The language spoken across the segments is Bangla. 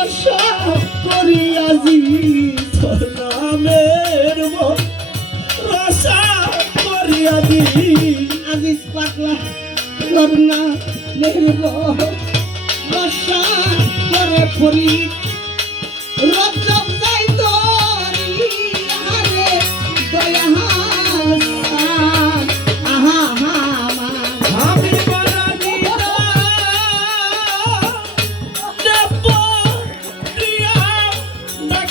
আশা করি আজি সলামের আশা করি আজি আজি পাতলা করুণা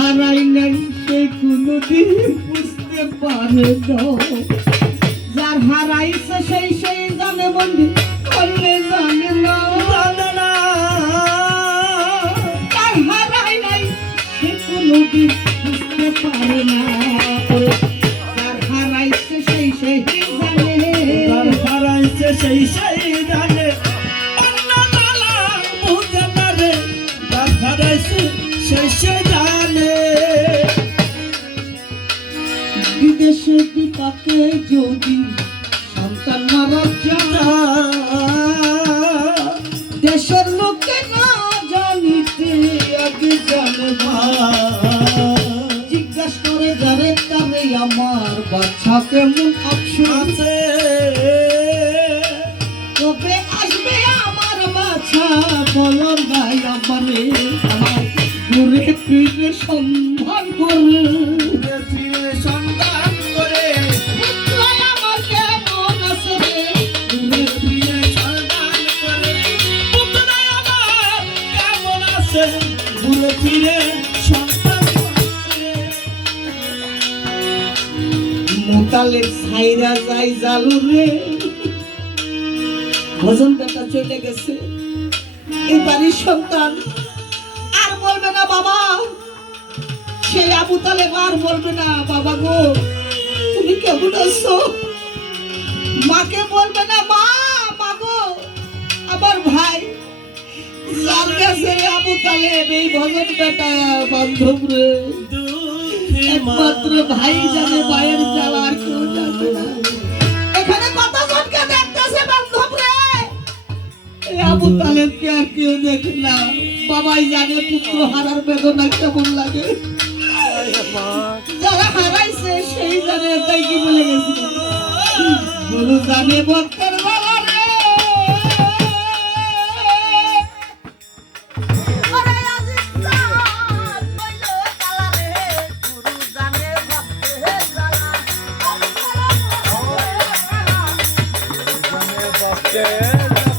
যার হারাই নাই সে কোনদিন বুঝতে পারে যার হারাইছে সেই সেই জানে বন্ধু, করলে জানে না যার হারাই নাই সে কোনদিন বুঝতে পারে না। সন্তান দেশের লোকে না জানিতে আগে জানে জিজ্ঞাস করে যারে তারে আমার বাচ্চা কেমন আছো? কবে আসবে আমার বাচ্চা? বলো ভাই আমারে। আমার ঘুরে ফিরে সন্ধান করে ফিরে সন্ধান কেমন ঘুরে ফিরে মোতালের ছাইরা যাই জালু রে। ভজন বেটা চলে গেছে। এই বাড়ির সন্তান আর বলবে না বাবা। সেই আবু তালেব আর বলবে না, বাবা গো, তুমি কেমন আছো? মাকে বলবে না আবু তালেব এই ভজন বেটা বান্ধব রে। একমাত্র ভাই জানে ভাইয়ের জ্বালা আর কেউ জানে না। এখানে কতজনকে দেখতেছে বান্ধব রে। আবু তালেবকে আর কেউ দেখে না। বাবাই জানে পুত্র হারার বেদনা কেমন লাগে। যারা হারাইছে সেই জানে এটাই কি বলে গেছিল গুরু জানে ভক্তের yeah.